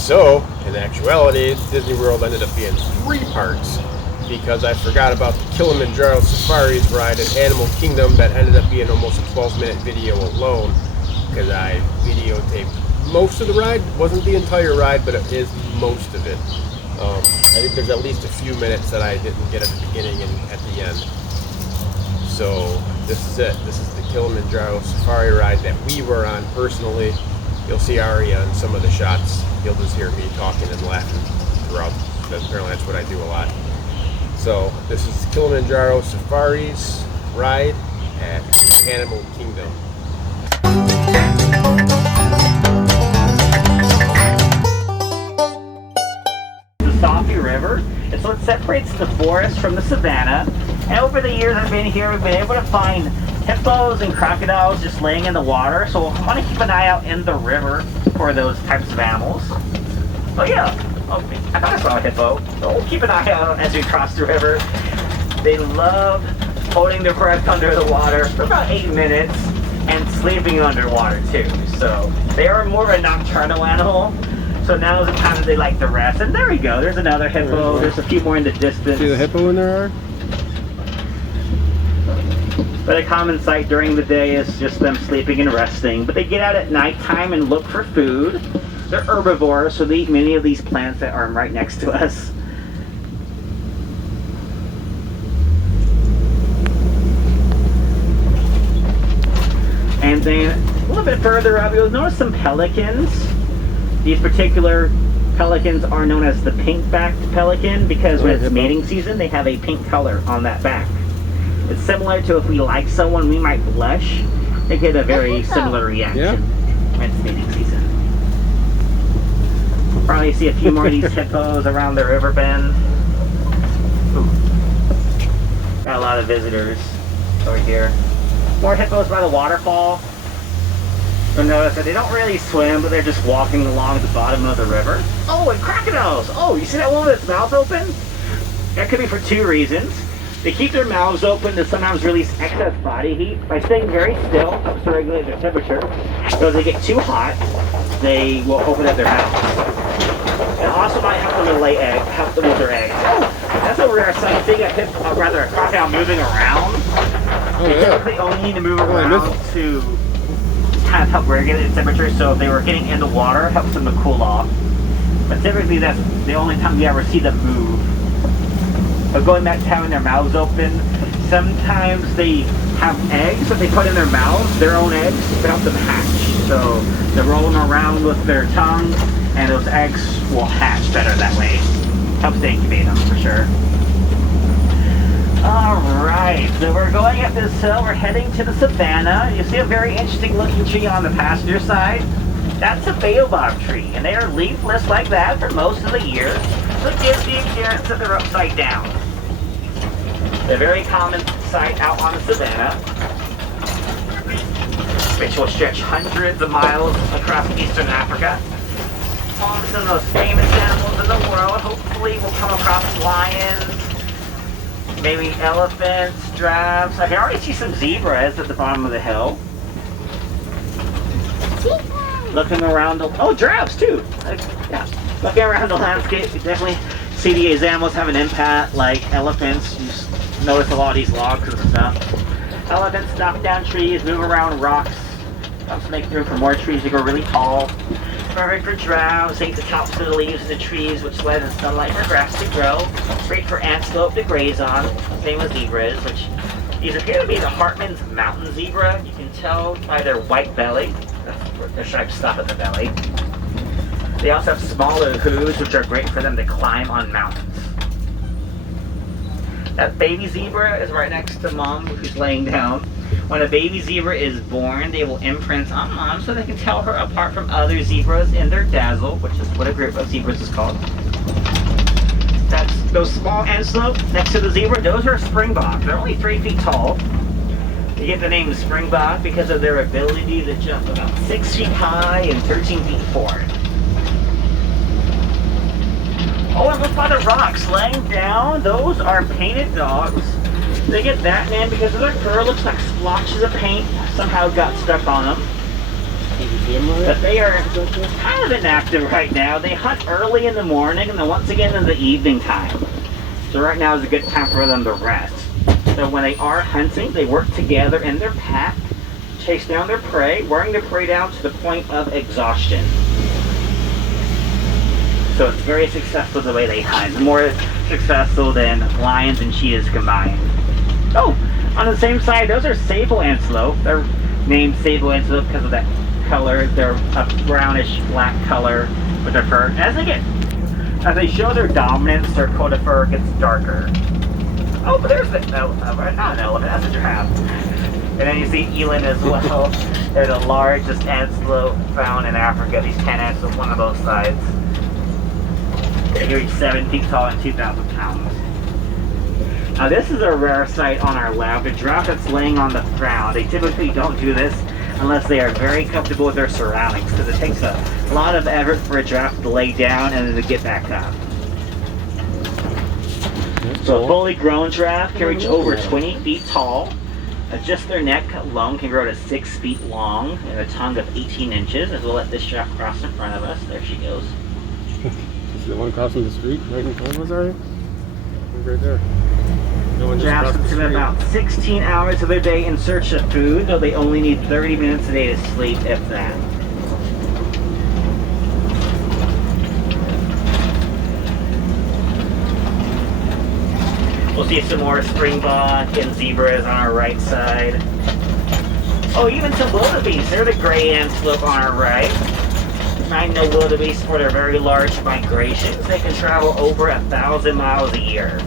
So, in actuality, Disney World ended up being 3 parts because I forgot about the Kilamanjaro Safaris ride at Animal Kingdom that ended up being almost a 12-minute video alone because I videotaped most of the ride. It wasn't the entire ride, but it is most of it. I think there's at least a few minutes that I didn't get at the beginning and at the end. So this is it. This is the Kilamanjaro Safari ride that we were on personally. You'll see Aria in some of the shots. You'll just hear me talking and laughing throughout. Apparently that's what I do a lot. So this is Kilamanjaro Safaris ride at Animal Kingdom. River, and so it separates the forest from the savannah. And over the years I've been here, we've been able to find hippos and crocodiles just laying in the water, so I want to keep an eye out in the river for those types of animals. So yeah, I thought I saw a hippo, so we'll keep an eye out as we cross the river. They love holding their breath under the water for about 8 minutes and sleeping underwater too, so they are more of a nocturnal animal. So now is the time that they like to rest. And there we go. There's another hippo. There's a few more in the distance. See the hippo in there? But a common sight during the day is just them sleeping and resting. But they get out at nighttime and look for food. They're herbivores, so they eat many of these plants that are right next to us. And then a little bit further up, you'll notice some pelicans. These particular pelicans are known as the pink-backed pelican because when it's mating season, they have a pink color on that back. It's similar to if we like someone, we might blush. They get a very similar reaction when it's mating season. Probably see a few more of these hippos around the river bend. Ooh. Got a lot of visitors over here. More hippos by the waterfall. You'll notice that they don't really swim, but they're just walking along the bottom of the river. Oh, and crocodiles! Oh, you see that one with its mouth open? That could be for 2 reasons. They keep their mouths open to sometimes release excess body heat by staying very still, helps to regulate their temperature. So if they get too hot, they will open up their mouths. And also might help them to lay eggs, help them with their eggs. Oh, that's a rare sight. Seeing a crocodile moving around. They typically only need to move around to kind of help regulate the temperature, so if they were getting in the water, it helps them to cool off. But typically that's the only time you ever see them move. But going back to having their mouths open, sometimes they have eggs that they put in their mouths, their own eggs, to help them hatch. So they're rolling around with their tongue, and those eggs will hatch better that way. Helps to incubate them for sure. Alright, so we're going up this hill, we're heading to the savannah. You see a very interesting looking tree on the passenger side. That's a baobab tree, and they are leafless like that for most of the year. So it gives the appearance that they're upside down. A very common sight out on the savannah, which will stretch hundreds of miles across eastern Africa. Home to some of the most famous animals in the world. Hopefully we'll come across lions, maybe elephants, giraffes. I can already see some zebras at the bottom of the hill. Looking around the... giraffes too! Yeah. Looking around the landscape, you definitely see these animals have an impact, like elephants. You just notice a lot of these logs and stuff. Elephants knock down trees, move around rocks. Helps make room for more trees to grow really tall. Perfect for giraffes, eat the tops of the leaves of the trees, which let in sunlight for grass to grow. It's great for antelope to graze on. Same with zebras, which these appear to be the Hartman's mountain zebra. You can tell by their white belly. That's where the stripes stop at the belly. They also have smaller hooves, which are great for them to climb on mountains. That baby zebra is right next to mom, who's laying down. When a baby zebra is born, they will imprint on mom so they can tell her apart from other zebras in their dazzle, which is what a group of zebras is called. That's those small antelope next to the zebra, those are springboks. They're only 3 feet tall. They get the name springbok because of their ability to jump about 6 feet high and 13 feet forward. Oh, and look by the rocks laying down. Those are painted dogs. They get that name because their fur looks like splotches of paint somehow got stuck on them. But they are kind of inactive right now. They hunt early in the morning and then once again in the evening time. So right now is a good time for them to rest. So when they are hunting, they work together in their pack, chase down their prey, wearing their prey down to the point of exhaustion. So it's very successful the way they hunt. More successful than lions and cheetahs combined. Oh, on the same side, those are sable antelope. They're named sable antelope because of that color. They're a brownish black color with their fur. As they show their dominance, their coat of fur gets darker. Oh, but there's not an elephant, that's a giraffe. And then you see eland as well. They're the largest antelope found in Africa. These 10 antelope, one on both sides. They reach 7 feet tall and 2,000 pounds. Now this is a rare sight on our lab, a giraffe that's laying on the ground. They typically don't do this unless they are very comfortable with their surroundings, because it takes a lot of effort for a giraffe to lay down and then to get back up. So a fully grown giraffe can reach over 20 feet tall. Just their neck alone can grow to 6 feet long and a tongue of 18 inches. As we'll let this giraffe cross in front of us. There she goes. Is the one crossing the street right in front of us already? Right there. No one just Giraffes crossed the spend street. about 16 hours of their day in search of food, though they only need 30 minutes a day to sleep, if that. We'll see some more springbok and zebras on our right side. Oh, even some wildebeest. They're the gray antelope on our right. I know wildebeest for their very large migrations. They can travel over 1,000 miles a year.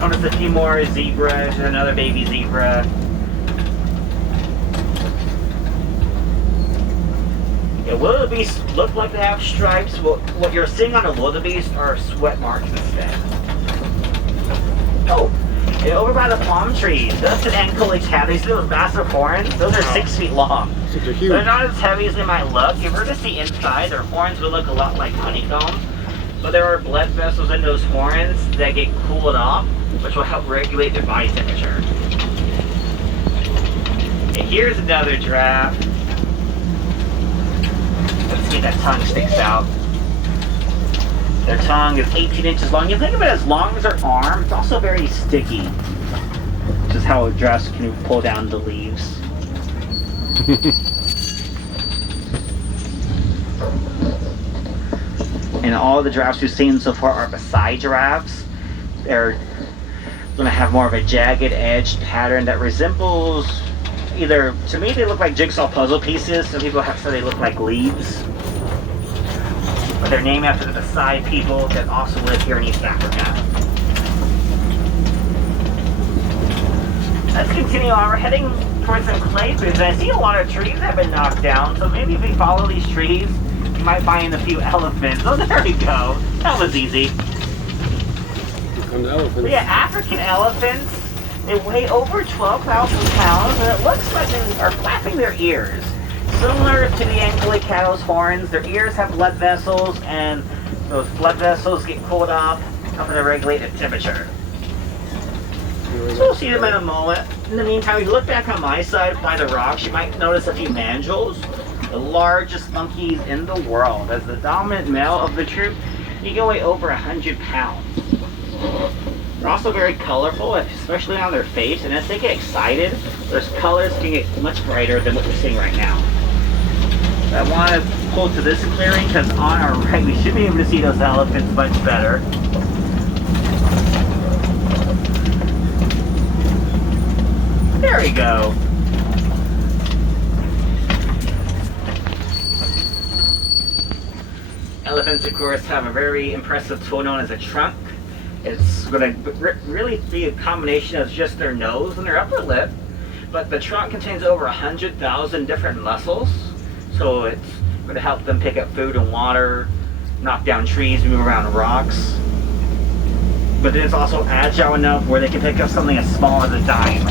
Notice a few more zebras. There's another baby zebra. Yeah, wildebeest look like they have stripes. What you're seeing on a wildebeest are sweat marks instead. Oh, and over by the palm trees, that's an anklet cat. These those massive horns, those are 6 feet long. They're huge. They're not as heavy as they might look. If you were to see inside, their horns would look a lot like honeycomb. But there are blood vessels in those horns that get cooled off, which will help regulate their body temperature. And here's another giraffe. Let's see if that tongue sticks out. Their tongue is 18 inches long. You think of it as long as their arm. It's also very sticky, which is how giraffes can pull down the leaves. And all the giraffes we've seen so far are beside giraffes. They're going to have more of a jagged edged pattern that resembles either, to me they look like jigsaw puzzle pieces. Some people have said they look like leaves. But they're named after the Maasai people that also live here in East Africa. Let's continue on. We're heading towards some clay booths. I see a lot of trees that have been knocked down, so maybe if we follow these trees, you might find a few elephants. Oh, there we go. That was easy. Here come the elephants. But yeah, African elephants, they weigh over 12,000 pounds, and it looks like they are flapping their ears. Similar to the anklet cattle's horns, their ears have blood vessels, and those blood vessels get cooled off, helping to regulate the temperature. So we'll see them in a moment. In the meantime, if you look back on my side by the rocks, you might notice a few mandrills, the largest monkeys in the world. As the dominant male of the troop, you can weigh over 100 pounds. They're also very colorful, especially on their face, and as they get excited, their colors can get much brighter than what we're seeing right now. I want to pull to this clearing because on our right we should be able to see those elephants much better. There we go. Elephants, of course, have a very impressive tool known as a trunk. It's going to really be a combination of just their nose and their upper lip, but the trunk contains over 100,000 different muscles, so it's going to help them pick up food and water, knock down trees, move around rocks. But then it's also agile enough where they can pick up something as small as a dime.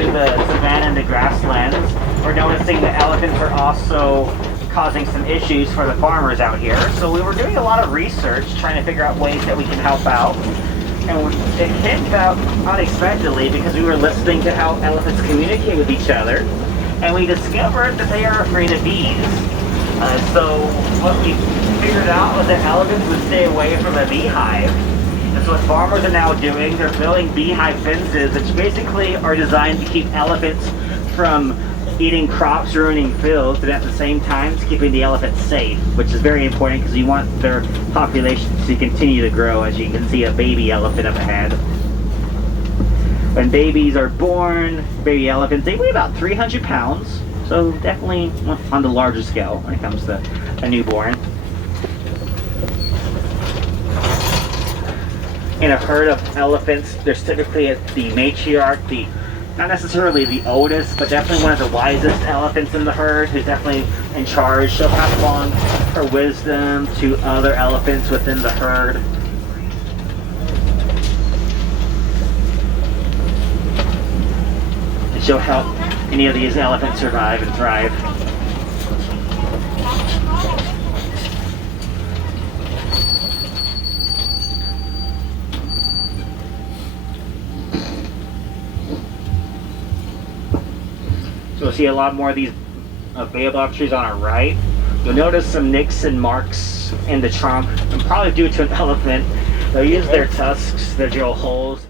into the savanna and the grasslands, we're noticing that elephants are also causing some issues for the farmers out here. So we were doing a lot of research trying to figure out ways that we can help out. And it came about unexpectedly because we were listening to how elephants communicate with each other, and we discovered that they are afraid of bees. So what we figured out was that elephants would stay away from a beehive. And so what farmers are now doing, they're building beehive fences, which basically are designed to keep elephants from eating crops, ruining fields, but at the same time keeping the elephants safe, which is very important because you want their population to continue to grow. As you can see, a baby elephant up ahead. When babies are born, baby elephants, they weigh about 300 pounds, so definitely on the larger scale when it comes to a newborn. In a herd of elephants, there's typically the matriarch, not necessarily the oldest, but definitely one of the wisest elephants in the herd, who's definitely in charge. She'll pass along her wisdom to other elephants within the herd. And she'll help any of these elephants survive and thrive. So we'll see a lot more of these baobab trees on our right. You'll notice some nicks and marks in the trunk, and probably due to an elephant. They'll use their tusks, their drill holes.